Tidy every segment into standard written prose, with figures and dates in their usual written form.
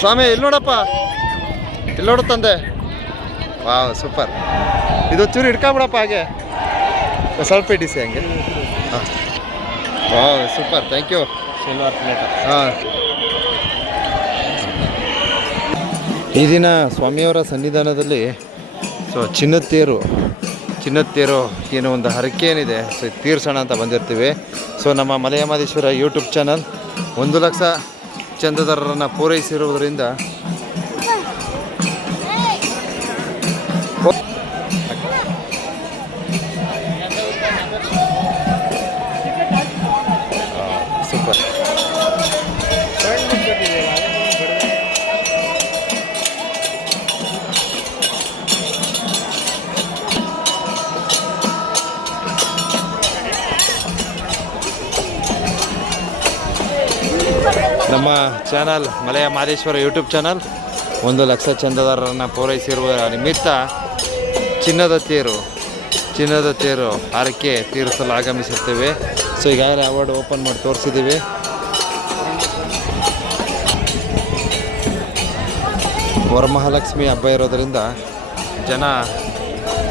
ಸ್ವಾಮಿ ಇಲ್ಲಿ ನೋಡಪ್ಪ, ಇಲ್ಲಿ ನೋಡು ತಂದೆ. Wow super. ಇದು ಚೂರು ಹಿಡ್ಕೊಂಬಿಡಪ್ಪ ಹಾಗೆ, ಸ್ವಲ್ಪ ಇಡಿಸಿ ಹಂಗೆ. ಹಾಂ wow super, thank you. Silver plate. ಹಾಂ, ಈ ದಿನ ಸ್ವಾಮಿಯವರ ಸನ್ನಿಧಾನದಲ್ಲಿ ಚಿನ್ನದ ತೇರು ಏನೋ ಒಂದು ಹರಕೆ ಏನಿದೆ, ಸೊ ತೀರ್ಸೋಣ ಅಂತ ಬಂದಿರ್ತೀವಿ. ಸೊ ನಮ್ಮ ಮಲೆಯಮಾದೇಶ್ವರ ಯೂಟ್ಯೂಬ್ ಚಾನಲ್ 1 ಲಕ್ಷ ಚಂದಾದಾರರನ್ನು ಪೂರೈಸಿರುವುದರಿಂದ ಸೂಪರ್. ನಮ್ಮ ಚಾನಲ್ ಮಲೆಯಮಾದೇಶ್ವರ ಯೂಟ್ಯೂಬ್ ಚಾನಲ್ 1 ಲಕ್ಷ ಚಂದಾದಾರರನ್ನು ಪೂರೈಸಿರುವ ನಿಮಿತ್ತ ಚಿನ್ನದ ತೇರು ಹರಕೆ ತೀರಿಸಲು ಆಗಮಿಸುತ್ತೇವೆ. ಸೊ ಈಗಾಗಲೇ ಅವಾರ್ಡ್ ಓಪನ್ ಮಾಡಿ ತೋರಿಸಿದ್ದೀವಿ. ವರಮಹಾಲಕ್ಷ್ಮಿ ಹಬ್ಬ ಇರೋದರಿಂದ ಜನ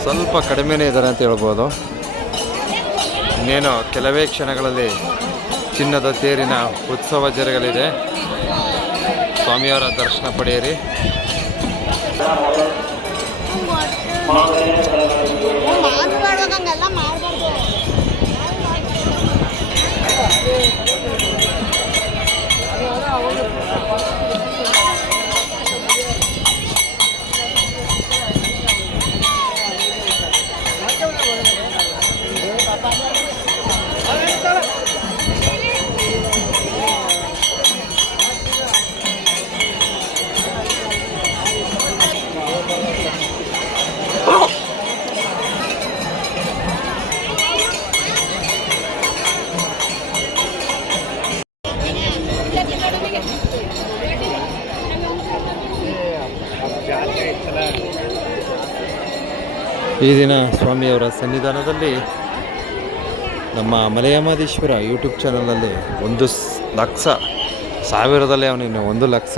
ಸ್ವಲ್ಪ ಕಡಿಮೆನೇ ಇದ್ದಾರೆ ಅಂತ ಹೇಳ್ಬೋದು. ಇನ್ನೇನು ಕೆಲವೇ ಕ್ಷಣಗಳಲ್ಲಿ ಚಿನ್ನದ ತೇರಿನ ಉತ್ಸವ ಜರುಗಲಿದೆ. ಸ್ವಾಮಿಯವರ ದರ್ಶನ ಪಡೆಯಿರಿ. ಈ ದಿನ ಸ್ವಾಮಿಯವರ ಸನ್ನಿಧಾನದಲ್ಲಿ ನಮ್ಮ ಮಲೆಯಮಾದೇಶ್ವರ ಯೂಟ್ಯೂಬ್ ಚಾನಲಲ್ಲಿ 1 ಲಕ್ಷ ಸಾವಿರದಲ್ಲೇ ಅವನಿನ್ನು 1 ಲಕ್ಷ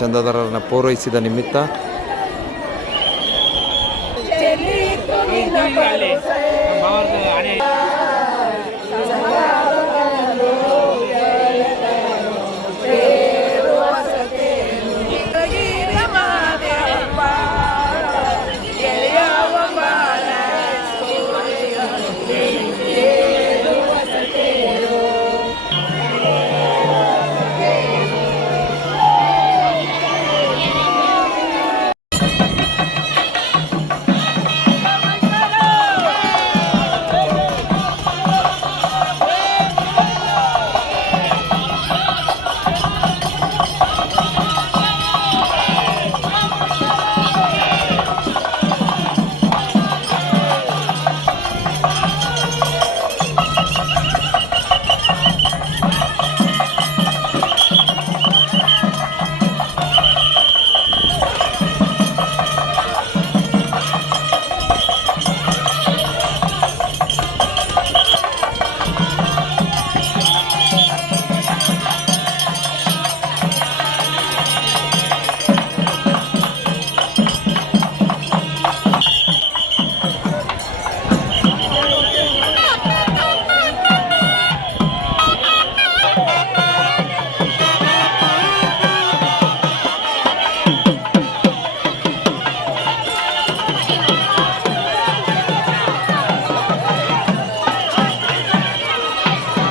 ಚಂದಾದಾರರನ್ನು ಪೂರೈಸಿದ ನಿಮಿತ್ತ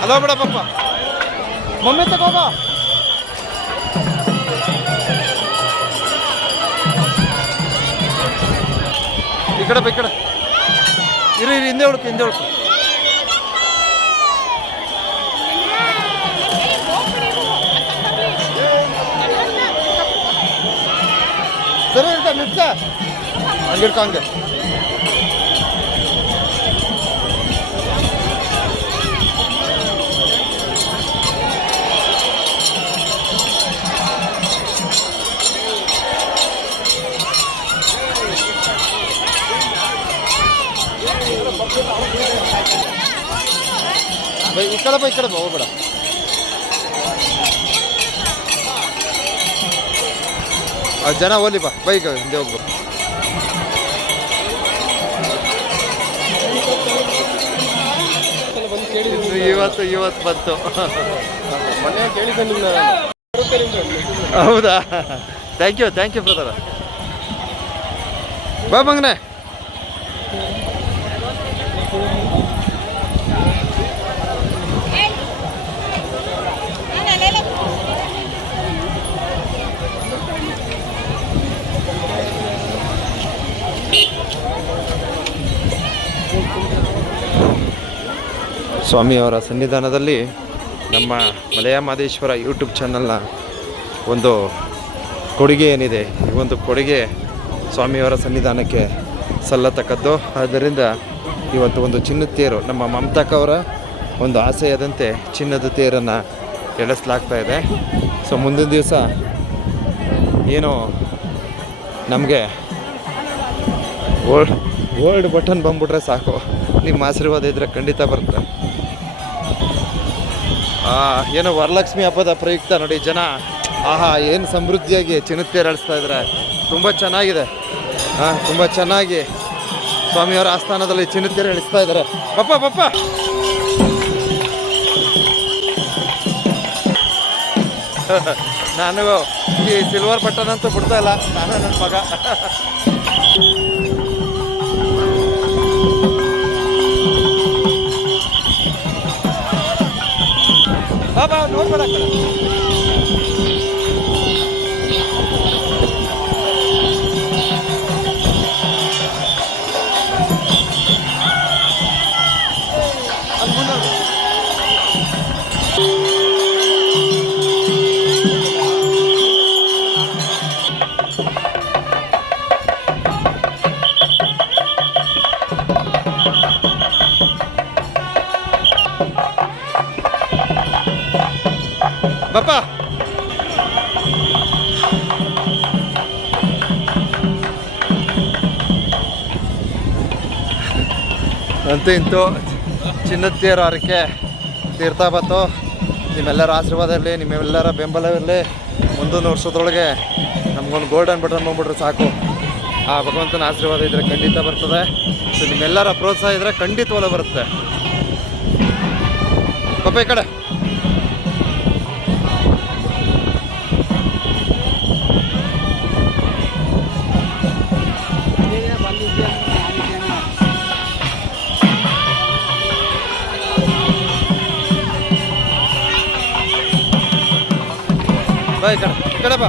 ಹಲೋ ಬಿಡ ಪಪ್ಪ, ಮಮ್ಮಿ ತಗೋಬ. ಈ ಕಡೆ ಈ ಕಡೆ ಇರು ಹಿಂದೆ ಹುಡುಕು ಸರಿ ಇರ್ತ ನಿಡ್ಸ ಹಂಗಿಡ್ಕ ಹಂಗೆ. ಈ ಕಡೆ ಹೋಗ್ಬೇಡ. ಜನ ಹೋಲಿ ಬಾ ಬೈಕ್ ಹಿಂದೆ ಹೋಗ್ಬೇಕು. ಇವತ್ತು ಬಂತು. ಮನೆ ಕೇಳಿದ್ದೆ. ಹೌದಾ, ಥ್ಯಾಂಕ್ ಯು ಬ್ರದರ್. ಬಾ ಮಂಗನೆ. ಸ್ವಾಮಿಯವರ ಸನ್ನಿಧಾನದಲ್ಲಿ ನಮ್ಮ ಮಲೆಯ ಮಹದೇಶ್ವರ ಯೂಟ್ಯೂಬ್ ಚಾನಲ್ನ ಒಂದು ಕೊಡುಗೆ ಏನಿದೆ, ಈ ಒಂದು ಕೊಡುಗೆ ಸ್ವಾಮಿಯವರ ಸನ್ನಿಧಾನಕ್ಕೆ ಸಲ್ಲತಕ್ಕದ್ದು. ಆದ್ದರಿಂದ ಇವತ್ತು ಒಂದು ಚಿನ್ನದ ತೇರು, ನಮ್ಮ ಮಮತಾಕವರ ಒಂದು ಆಶಯದಂತೆ ಚಿನ್ನದ ತೇರನ್ನು ಎಳೆಸಲಾಗ್ತಾ ಇದೆ. ಸೊ ಮುಂದಿನ ದಿವಸ ಏನು ನಮಗೆ ಗೋಲ್ಡ್ ಬಟನ್ ಬಂದ್ಬಿಟ್ರೆ ಸಾಕು, ನಿಮ್ಮ ಆಶೀರ್ವಾದ ಇದ್ದರೆ ಖಂಡಿತ ಬರುತ್ತೆ. ಏನು ವರಲಕ್ಷ್ಮಿ ಹಬ್ಬದ ಪ್ರಯುಕ್ತ ನೋಡಿ ಜನ ಏನು ಸಮೃದ್ಧಿಯಾಗಿ ಚಿನ್ನದ ತೇರು ಎಳಿಸ್ತಾ ಇದ್ದಾರೆ. ತುಂಬ ಚೆನ್ನಾಗಿದೆ. ತುಂಬ ಚೆನ್ನಾಗಿ ಸ್ವಾಮಿಯವರ ಆಸ್ಥಾನದಲ್ಲಿ ಚಿನ್ನದ ತೇರು ಎಳಿಸ್ತಾ ಇದ್ದಾರೆ. ಪಪ್ಪ ನಾನು ಈ ಸಿಲ್ವರ್ ಬಟನ್ ಅಂತೂ ಬಿಡ್ತಾ ಇಲ್ಲ, ನಾನು ನನ್ನ ಮಗ. ಬಾಬಾ ನೋಡ್ಬೇಡ. ಬಪ್ಪ ಅಂತೂ ಇಂತೂ ಚಿನ್ನದ ತೇರು ಹರಕೆ ತೀರ್ತಾ ಬಂತು. ನಿಮ್ಮೆಲ್ಲರ ಆಶೀರ್ವಾದ ಇರಲಿ, ನಿಮ್ಮೆಲ್ಲರ ಬೆಂಬಲವಿರಲಿ. ಮುಂದೊಂದು ವರ್ಷದೊಳಗೆ ನಮಗೊಂದು ಗೋಲ್ಡನ್ ಬಟನ್ ಬಂದ್ಬಿಟ್ರೆ ಸಾಕು. ಆ ಭಗವಂತನ ಆಶೀರ್ವಾದ ಇದ್ದರೆ ಖಂಡಿತ ಬರ್ತದೆ. ಸೊ ನಿಮ್ಮೆಲ್ಲರ ಪ್ರೋತ್ಸಾಹ ಇದ್ದರೆ ಖಂಡಿತವಲ್ಲ ಬರುತ್ತೆ. ಪಾಪ ಈ ಕಡೆ ಬಾ, ಈ ಕಡೆ ಬಾ.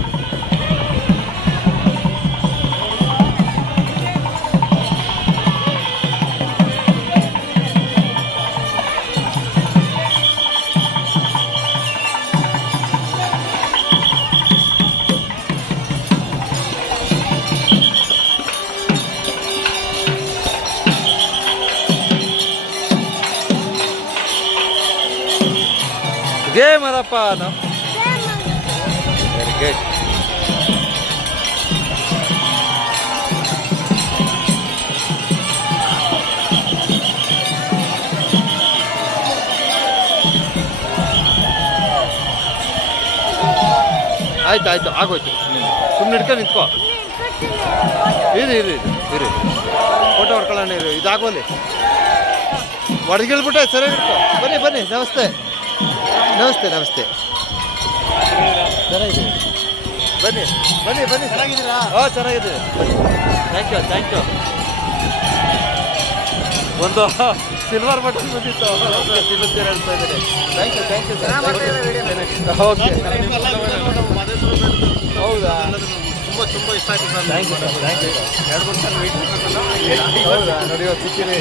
ಗೇಮ್ ಅದಪ್ಪ ನಾವು. Very good. ಆಯ್ತು ಆಗೋಯ್ತು. ಸುಮ್ಮನೆ ಹಿಡ್ಕೊಂಡು ನಿಂತ್ಕೋ. ಇರಿ ಫೋಟೋ ಹೊಡ್ಕೊಳ್ಳೋಣ. ಇದಾಗೋಲಿ. ಹೊಡೆಗಿಳ್ಬಿಟ್ಟೆ ಸರಿಯಾಗಿ ಇಟ್ಕೋ. ಬನ್ನಿ. ನಮಸ್ತೆ. ಚೆನ್ನಾಗಿದೆ. ಬನ್ನಿ. ಚೆನ್ನಾಗಿದ್ದೀರಾ? ಚೆನ್ನಾಗಿದೆ. Thank you. ಒಂದು ಸಿಲ್ವರ್ ಬಟನ್ ಬಂದಿತ್ತು, ಸಿಲ್ವರ್ ತೇರು ಹೇಳ್ತಾ ಇದ್ದೀನಿ. Thank you sir. ಓಕೆ. ಹೌದಾ? ತುಂಬ ಇಷ್ಟ ಆಯಿತು ಸರ್. Thank you. 2-3 ಸಲ ವೆಯ್ಟ್ ಮಾಡ್ಬೇಕಲ್ಲ. ಹೌದಾ? ನೋಡಿ ಇವತ್ತು ಸಿಕ್ಕಿರಿ,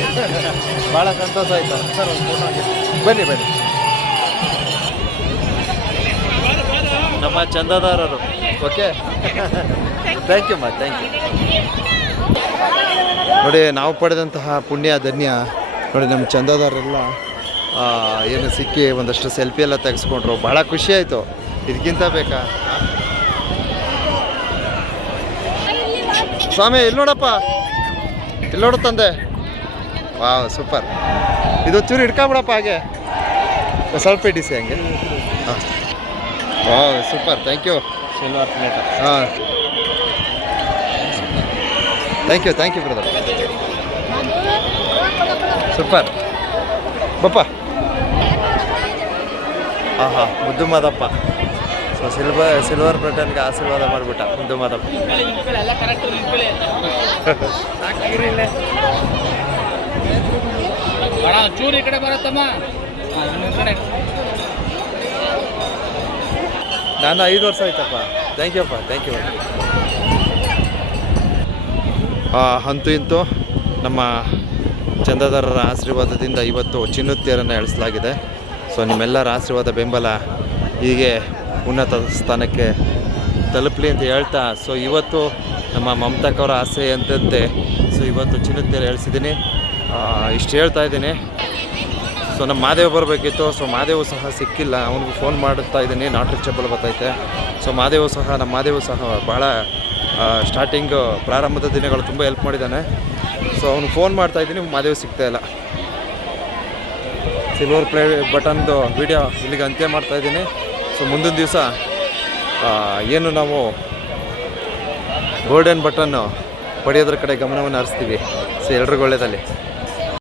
ಭಾಳ ಸಂತೋಷ ಆಯಿತು ಸರ್. ಒಂದು ಫೋಟೋ ಆಗಿದೆ. ಬನ್ನಿ. ನಮ್ಮ ಚಂದಾದಾರರು. Okay, thank you. ನೋಡಿ ನಾವು ಪಡೆದಂತಹ ಪುಣ್ಯ ಧನ್ಯ. ನೋಡಿ ನಮ್ಮ ಚಂದಾದಾರರೆಲ್ಲ ಏನು ಸಿಕ್ಕಿ ಒಂದಷ್ಟು ಸೆಲ್ಫಿ ಎಲ್ಲ ತೆಗೆಸ್ಕೊಂಡ್ರು. ಭಾಳ ಖುಷಿ ಆಯಿತು. ಇದಕ್ಕಿಂತ ಬೇಕಾ ಸ್ವಾಮಿ? ಇಲ್ಲಿ ನೋಡಪ್ಪ, ಇಲ್ಲಿ ನೋಡು ತಂದೆ. Wow, super. ಇದು ಚೂರು ಹಿಡ್ಕೊಂಬಿಡಪ್ಪ, ಹಾಗೆ ಸ್ವಲ್ಪ ಇಡಿಸಿ ಹಂಗೆ. ಹಾಂ, wow, super. Thank you. Silver plate. ಹಾಂ, ಥ್ಯಾಂಕ್ ಯು ಬ್ರದರ್. ಸೂಪರ್ ಬಪ್ಪ. ಹಾಂ ಹಾಂ, ಮುದ್ದು ಮಾದಪ್ಪ. ಸೊ ಸಿಲ್ವರ್ ಬ್ರಿಟನ್ಗೆ ಆಶೀರ್ವಾದ ಮಾಡಿಬಿಟ್ಟ ಮುದ್ದು ಮಾದಪ್ಪ. ಚೂರು ಈ ಕಡೆ ಬರತ್ತಮ್ಮ. ನಾನು 5 ವರ್ಷ ಆಯ್ತಪ್ಪ. ಥ್ಯಾಂಕ್ ಯು ಅಪ್ಪ, ಥ್ಯಾಂಕ್ ಯು. ಅಂತೂ ಇಂತೂ ನಮ್ಮ ಚಂದಾದಾರರ ಆಶೀರ್ವಾದದಿಂದ ಇವತ್ತು ಚಿನ್ನದ ತೇರನ್ನು ಎಳಿಸಲಾಗಿದೆ. ಸೊ ನಿಮ್ಮೆಲ್ಲರ ಆಶೀರ್ವಾದ ಬೆಂಬಲ ಹೀಗೆ ಉನ್ನತ ಸ್ಥಾನಕ್ಕೆ ತಲುಪಲಿ ಅಂತ ಹೇಳ್ತಾ, ಸೊ ಇವತ್ತು ನಮ್ಮ ಮಮತಾಕವರ ಆಸೆ ಅಂತಂತೆ ಸೊ ಇವತ್ತು ಚಿನ್ನದ ತೇರು ಎಳಿಸಿದ್ದೀನಿ. ಇಷ್ಟು ಹೇಳ್ತಾ ಇದ್ದೀನಿ. ಸೊ ನಮ್ಮ ಮಾದೇವ್ ಬರಬೇಕಿತ್ತು. ಸೊ ಮಾದೇವು ಸಹ ಸಿಕ್ಕಿಲ್ಲ. ಅವನಿಗೆ ಫೋನ್ ಮಾಡ್ತಾ ಇದ್ದೀನಿ, ನಾಟ್ ರೀಚಬಲ್ ಬರ್ತೈತೆ. ಸೊ ನಮ್ಮ ಮಾದೇವು ಸಹ ಭಾಳ ಸ್ಟಾರ್ಟಿಂಗು ಪ್ರಾರಂಭದ ದಿನಗಳು ತುಂಬ ಹೆಲ್ಪ್ ಮಾಡಿದ್ದಾನೆ. ಸೊ ಅವ್ನಿಗೆ ಫೋನ್ ಮಾಡ್ತಾಯಿದ್ದೀನಿ, ಮಾದೇವ್ ಸಿಗ್ತಾಯಿಲ್ಲ. ಸಿಲ್ವರ್ ಪ್ಲೇ ಬಟನ್ದು ವಿಡಿಯೋ ಇಲ್ಲಿಗೆ ಅಂತ್ಯ ಮಾಡ್ತಾಯಿದ್ದೀನಿ. ಸೊ ಮುಂದಿನ ದಿವಸ ಏನು ನಾವು ಗೋಲ್ಡನ್ ಬಟನ್ನು ಪಡೆಯೋದ್ರ ಕಡೆ ಗಮನವನ್ನು ಹರಿಸ್ತೀವಿ. ಸೊ ಎಲ್ರಿಗೂ ಒಳ್ಳೆಯದಲ್ಲಿ.